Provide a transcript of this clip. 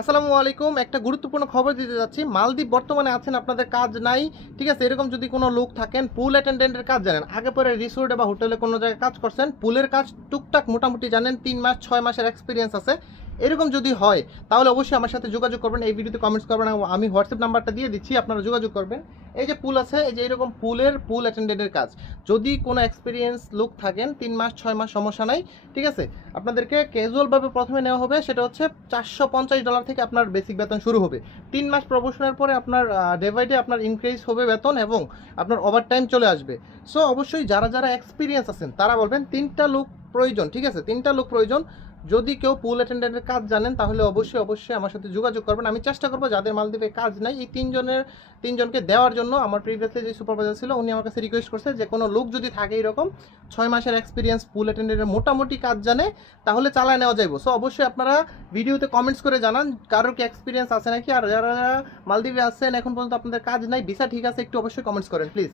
আসসালামু আলাইকুম। একটা গুরুত্বপূর্ণ খবর দিতে যাচ্ছি। মালদ্বীপ বর্তমানে আছেন, আপনাদের কাজ নাই। ঠিক আছে, এরকম যদি কোনো লোক থাকেন, পুল অ্যাটেন্ডেন্টের কাজ জানেন। আগে পরে রিসোর্ট বা হোটেলে কোনো জায়গায় কাজ করছেন, পুলের কাজ টুকটাক মোটামুটি জানেন, তিন মাস, ছয় মাসের এক্সপিরিয়েন্স আছে। এরকম যদি হয়, তাহলে অবশ্যই আমার সাথে যোগাযোগ করবেন, এই ভিডিওতে কমেন্টস করবেন আমি হোয়াটসঅ্যাপ নাম্বারটা দিয়ে দিচ্ছি, আপনারা যোগাযোগ করবেন। এই যে পুল আছে, এই যে এরকম পুলের পুল অ্যাটেন্ডেন্টের কাজ। যদি কোনো এক্সপিরিয়েন্স লোক থাকেন, তিন মাস, ছয় মাস, সমস্যা নাই, ঠিক আছে? আপনাদেরকে ক্যাজুয়ালভাবে প্রথমে নেওয়া হবে, সেটা হচ্ছে চারশো পঞ্চাশ ডলার থেকে আপনার বেসিক বেতন শুরু হবে। তিন মাস প্রমোশনের পরে আপনার ডে বাই ডে আপনার ইনক্রিজ হবে বেতন এবং আপনার ওভার টাইম চলে আসবে। সো অবশ্যই যারা যারা এক্সপিরিয়েন্স আছেন, তারা বলবেন, তিনটা লোক প্রয়োজন, ঠিক আছে? তিনটা লোক প্রয়োজন। যদি কেউ পুল অ্যাটেন্ডেন্টের কাজ জানেন, তাহলে অবশ্যই অবশ্যই আমার সাথে যোগাযোগ করবেন। আমি চেষ্টা করব, যাদের মালদ্বীপে কাজ নাই, এই তিনজনের, তিনজনকে দেওয়ার জন্য। আমার প্রিভিয়াসলি যে সুপারভাইজার ছিল, উনি আমার কাছে রিকোয়েস্ট করছে যে, কোনো লোক যদি থাকে এরকম, ছয় মাসের এক্সপিরিয়েন্স পুল অ্যাটেন্ডেন্টের মোটামুটি কাজ জানে, তাহলে চালায় নেওয়া যাইব। সো অবশ্যই আপনারা ভিডিওতে কমেন্টস করে জানান, কারোর কি এক্সপিরিয়েন্স আছে নাকি? আর যারা মালদ্বীপে আছেন, এখন পর্যন্ত আপনাদের কাজ নাই, ভিসা ঠিক আছে, একটু অবশ্যই কমেন্টস করেন প্লিজ